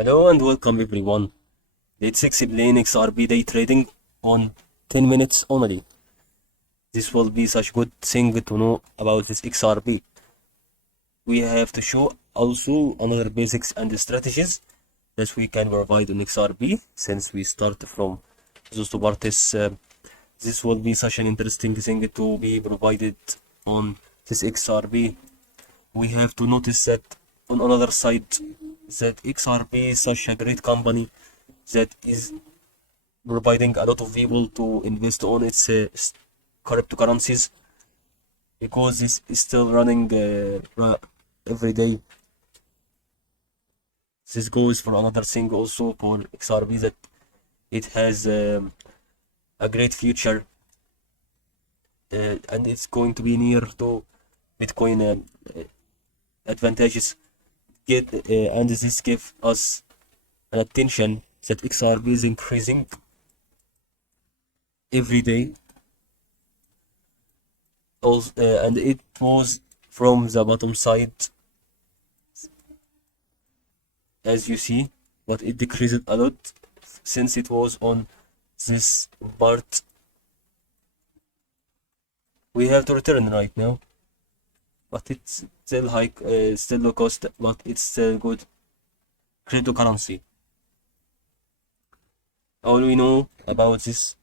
Hello and welcome everyone. Let's explain XRP day trading on 10 minutes only. This will be such good thing to know about this XRP. We have to show also another basics and strategies that we can provide on XRP since we start from those two parties. This will be such an interesting thing to be provided on this XRP. We have to notice that on another side that XRP is such a great company that is providing a lot of people to invest on its cryptocurrencies because this is still running every day. This goes for another thing also for XRP that it has a great future and it's going to be near to Bitcoin advantages get and this give us an attention that XRP is increasing every day. Also, and it was from the bottom side as you see, but it decreased a lot since it was on this part. We have to return right now, but it's still high, still low cost, but it's still good cryptocurrency. All we know about this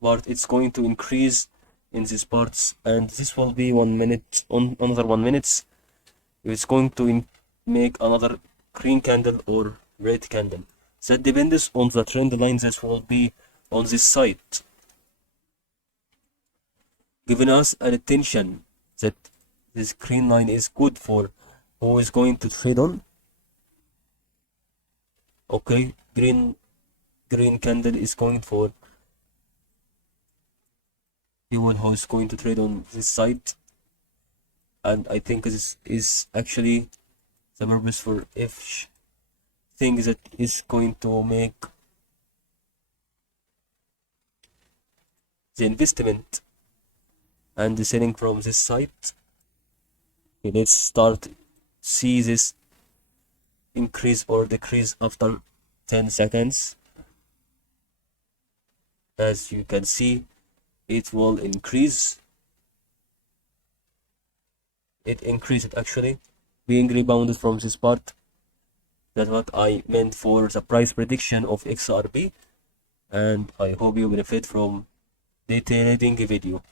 part, it's going to increase in these parts, and this will be 1 minute on another 1 minute. It's going to make another green candle or red candle. That depends on the trend line that will be on this side, giving us an attention that this green line is good for who is going to trade on. Okay, green candle is going for people who is going to trade on this side, and I think this is actually the purpose for each thing that is going to make the investment and the selling from this side. Okay, let's start see this increase or decrease after 10 seconds. As you can see, it will increase. It increased actually, being rebounded from this part. That's what I meant for the price prediction of XRP, and I hope you benefit from the trading video.